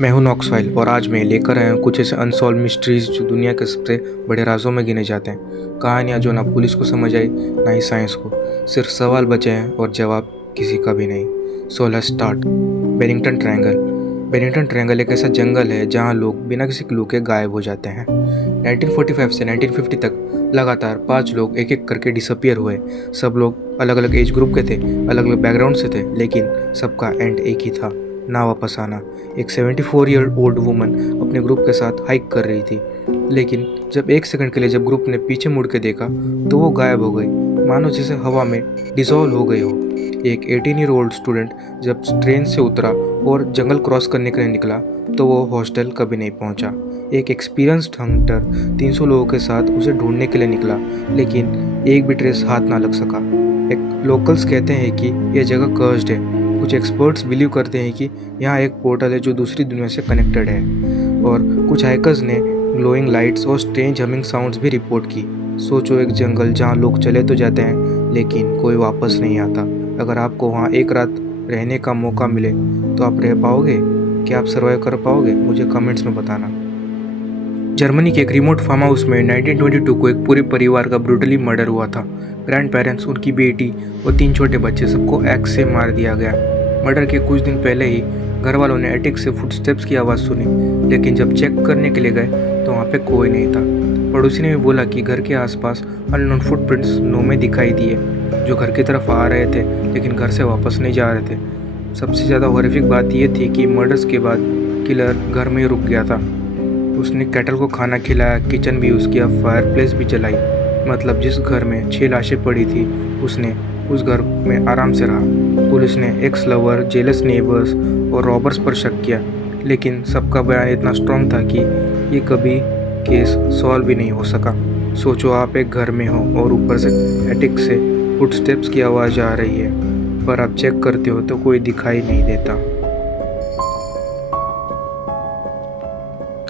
मैं हूं नॉक्सवाइल और आज मैं लेकर आया हूं कुछ ऐसे अनसॉल्व मिस्ट्रीज जो दुनिया के सबसे बड़े राजों में गिने जाते हैं। कहानियां जो ना पुलिस को समझ आई ना ही साइंस को, सिर्फ सवाल बचे हैं और जवाब किसी का भी नहीं। So let's start. Bennington triangle. Bennington triangle एक ऐसा जंगल है जहां लोग बिना किसी क्लू के गायब हो जाते हैं। 1945 से 1950 तक लगातार 5 लोग एक एक करके डिसअपियर हुए। सब लोग अलग अलग एज ग्रुप के थे, अलग अलग बैकग्राउंड से थे, लेकिन सबका एंड एक ही था, ना वापस आना। एक 74 ईयर ओल्ड वुमन अपने ग्रुप के साथ हाइक कर रही थी, लेकिन जब एक सेकंड के लिए जब ग्रुप ने पीछे मुड़ के देखा तो वो गायब हो गई, मानो जैसे हवा में डिसॉल्व हो गई हो। एक 18 ईयर ओल्ड स्टूडेंट जब ट्रेन से उतरा और जंगल क्रॉस करने के लिए निकला तो वो हॉस्टल कभी नहीं पहुंचा। एक एक्सपीरियंस्ड हंटर 300 लोगों के साथ उसे ढूंढने के लिए निकला, लेकिन एक भी ट्रेस हाथ ना लग सका। एक लोकल्स कहते हैं कि यह जगह कर्स्ड है। कुछ एक्सपर्ट्स बिलीव करते हैं कि यहाँ एक पोर्टल है जो दूसरी दुनिया से कनेक्टेड है, और कुछ हाइकर्स ने ग्लोइंग लाइट्स और स्ट्रेंज हमिंग साउंड्स भी रिपोर्ट की। सोचो, एक जंगल जहाँ लोग चले तो जाते हैं लेकिन कोई वापस नहीं आता। अगर आपको वहाँ एक रात रहने का मौका मिले तो आप रह पाओगे? क्या आप सर्वाइव कर पाओगे? मुझे कमेंट्स में बताना। जर्मनी के एक रिमोट फार्म हाउस में 1922 को एक पूरे परिवार का ब्रूटली मर्डर हुआ था। ग्रैंड पेरेंट्स, उनकी बेटी और 3 छोटे बच्चे, सबको एक्स से मार दिया गया। मर्डर के कुछ दिन पहले ही घर वालों ने एटिक से फुटस्टेप्स की आवाज़ सुनी, लेकिन जब चेक करने के लिए गए तो वहाँ पे कोई नहीं था। पड़ोसी ने भी बोला कि घर के आसपास अननोन फुटप्रिंट्स नो में दिखाई दिए, जो घर की तरफ आ रहे थे लेकिन घर से वापस नहीं जा रहे थे। सबसे ज़्यादा हॉरिफिक बात यह थी कि मर्डर्स के बाद किलर घर में ही रुक गया था। उसने कैटल को खाना खिलाया, किचन भी यूज़ किया, फायरप्लेस भी जलाई। मतलब जिस घर में 6 लाशें पड़ी थी उसने उस घर में आराम से रहा। पुलिस ने एक्स लवर, जेलस नेबर्स और रॉबर्स पर शक किया, लेकिन सबका बयान इतना स्ट्रॉन्ग था कि ये कभी केस सॉल्व भी नहीं हो सका। सोचो, आप एक घर में हो और ऊपर से एटिक से फुटस्टेप्स की आवाज़ आ रही है, पर आप चेक करते हो तो कोई दिखाई नहीं देता।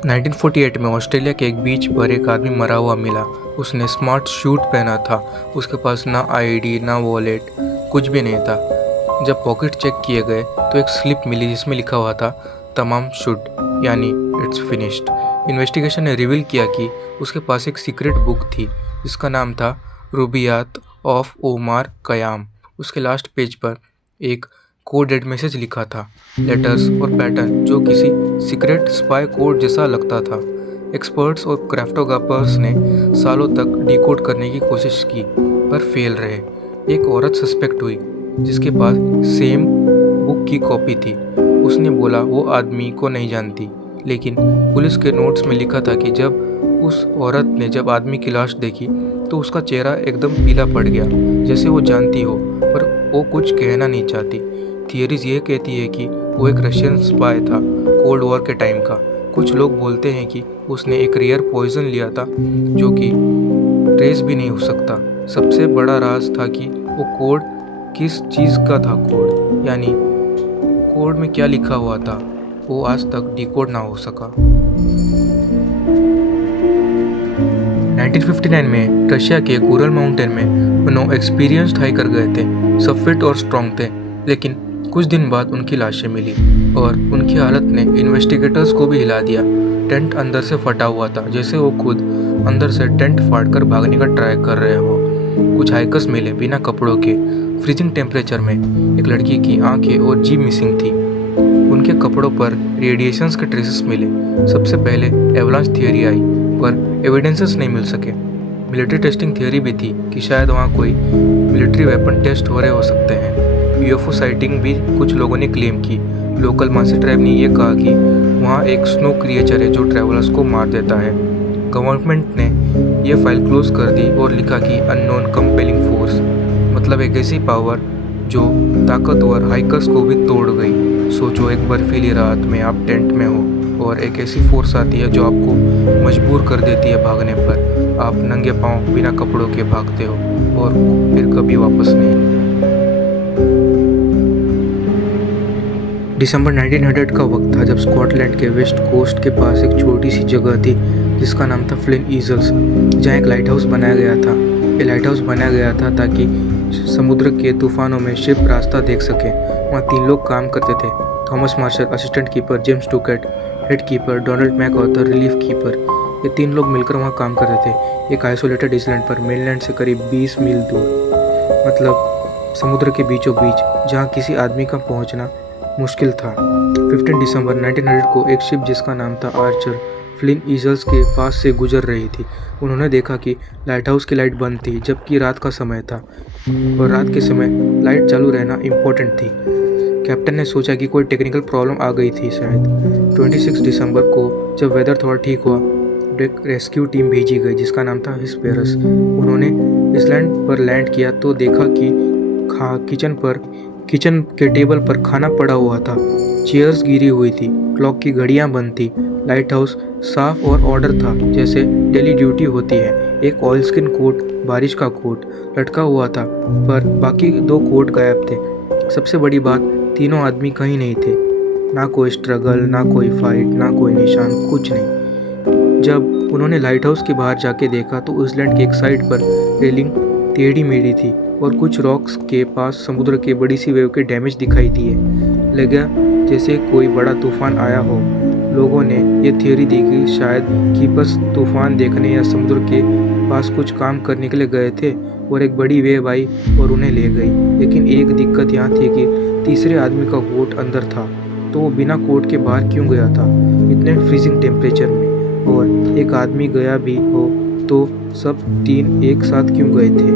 1948 में ऑस्ट्रेलिया के एक बीच पर एक आदमी मरा हुआ मिला। उसने स्मार्ट सूट पहना था, उसके पास ना आईडी ना वॉलेट, कुछ भी नहीं था। जब पॉकेट चेक किए गए तो एक स्लिप मिली जिसमें लिखा हुआ था तमाम शुड, यानी इट्स फिनिश्ड। इन्वेस्टिगेशन ने रिवील किया कि उसके पास एक सीक्रेट बुक थी जिसका नाम था रुबियात ऑफ ओमार कयाम। उसके लास्ट पेज पर एक कोडेड मैसेज लिखा था, लेटर्स और पैटर्न जो किसी सीक्रेट स्पाई कोड जैसा लगता था। एक्सपर्ट्स और क्राफ्टोग्राफर्स ने सालों तक डिकोड करने की कोशिश की पर फेल रहे। एक औरत सस्पेक्ट हुई जिसके पास सेम बुक की कॉपी थी। उसने बोला वो आदमी को नहीं जानती, लेकिन पुलिस के नोट्स में लिखा था कि जब उस औरत ने जब आदमी की लाश देखी तो उसका चेहरा एकदम पीला पड़ गया, जैसे वो जानती हो पर वो कुछ कहना नहीं चाहती। थियरीज ये कहती है कि वो एक रशियन स्पाई था, कोल्ड वॉर के टाइम का। कुछ लोग बोलते हैं कि उसने एक रेयर पॉइजन लिया था जो कि ट्रेस भी नहीं हो सकता। सबसे बड़ा राज था कि वो कोड किस चीज़ का था। कोड यानी कोड में क्या लिखा हुआ था वो आज तक डिकोड ना हो सका। 1959 में रशिया के गुरल माउंटेन में 9 एक्सपीरियंस्ड हाइकर गए थे। सब फिट और स्ट्रॉन्ग थे, लेकिन कुछ दिन बाद उनकी लाशें मिली और उनकी हालत ने इन्वेस्टिगेटर्स को भी हिला दिया। टेंट अंदर से फटा हुआ था, जैसे वो खुद अंदर से टेंट फाड़कर भागने का ट्राई कर रहे हो। कुछ हाइकर्स मिले बिना कपड़ों के, फ्रीजिंग टेम्परेचर में। एक लड़की की आंखें और जीभ मिसिंग थी। उनके कपड़ों पर रेडिएशंस के ट्रेसेस मिले। सबसे पहले एवलांच थियरी आई, पर एविडेंसेस नहीं मिल सके। मिलिट्री टेस्टिंग थियरी भी थी कि शायद वहाँ कोई मिलिट्री वेपन टेस्ट हो रहे हो सकते हैं। यूएफओ साइटिंग भी कुछ लोगों ने क्लेम की। लोकल मासी ट्राइब ने यह कहा कि वहाँ एक स्नो क्रिएचर है जो ट्रैवलर्स को मार देता है। गवर्नमेंट ने यह फाइल क्लोज कर दी और लिखा कि अननोन कंपेलिंग फोर्स, मतलब एक ऐसी पावर जो ताकतवर हाइकर्स को भी तोड़ गई। सोचो, एक बर्फीली रात में आप टेंट में हो और एक ऐसी फोर्स आती है जो आपको मजबूर कर देती है भागने पर। आप नंगे पांव बिना कपड़ों के भागते हो और फिर कभी वापस नहीं। दिसंबर 1900 का वक्त था जब स्कॉटलैंड के वेस्ट कोस्ट के पास एक छोटी सी जगह थी जिसका नाम था फ्लिन ईजल्स, जहाँ एक लाइट हाउस बनाया गया था। ये लाइट हाउस बनाया गया था ताकि समुद्र के तूफानों में शिप रास्ता देख सके। वहाँ 3 लोग काम करते थे, Thomas Marshall assistant keeper, James टूकैट head keeper, Donald MacArthur relief keeper. ये 3 लोग मिलकर वहाँ काम कर रहे थे, एक आइसोलेटेड आइलैंड पर, मेनलैंड से करीब 20 मील दूर, मतलब समुद्र के बीचों बीच, जहाँ किसी आदमी का पहुँचना मुश्किल था। 15 दिसंबर 1900 को एक शिप जिसका नाम था आर्चर फ्लिन ईजल्स के पास से गुजर रही थी। उन्होंने देखा कि लाइट हाउस की लाइट बंद थी, जबकि रात का समय था और रात के समय लाइट चालू रहना इम्पोर्टेंट थी। कैप्टन ने सोचा कि कोई टेक्निकल प्रॉब्लम आ गई थी शायद। 26 दिसंबर को जब वेदर थोड़ा ठीक हुआ, एक रेस्क्यू टीम भेजी गई जिसका नाम था हिस्पेरस। उन्होंने आइसलैंड पर लैंड किया तो देखा कि किचन के टेबल पर खाना पड़ा हुआ था, चेयर्स गिरी हुई थी, क्लॉक की घड़ियां बंद थी। लाइट हाउस साफ और ऑर्डर था जैसे डेली ड्यूटी होती है। एक ऑयलस्किन कोट, बारिश का कोट लटका हुआ था, पर बाकी 2 कोट गायब थे। सबसे बड़ी बात, तीनों आदमी कहीं नहीं थे। ना कोई स्ट्रगल, ना कोई फाइट, ना कोई निशान, कुछ नहीं। जब उन्होंने लाइट हाउस के बाहर जाके देखा तो आइसलैंड के एक साइड पर रेलिंग टेढ़ी मेढ़ी थी और कुछ रॉक्स के पास समुद्र के बड़ी सी वेव के डैमेज दिखाई दिए। लगा जैसे कोई बड़ा तूफान आया हो। लोगों ने यह थ्योरी दी कि शायद कीपर्स तूफान देखने या समुद्र के पास कुछ काम करने के लिए गए थे और एक बड़ी वेव आई और उन्हें ले गई। लेकिन एक दिक्कत यहाँ थी कि तीसरे आदमी का कोट अंदर था, तो वो बिना कोट के बाहर क्यों गया था इतने फ्रीजिंग टेम्परेचर में? और एक आदमी गया भी हो तो सब 3 एक साथ क्यों गए थे?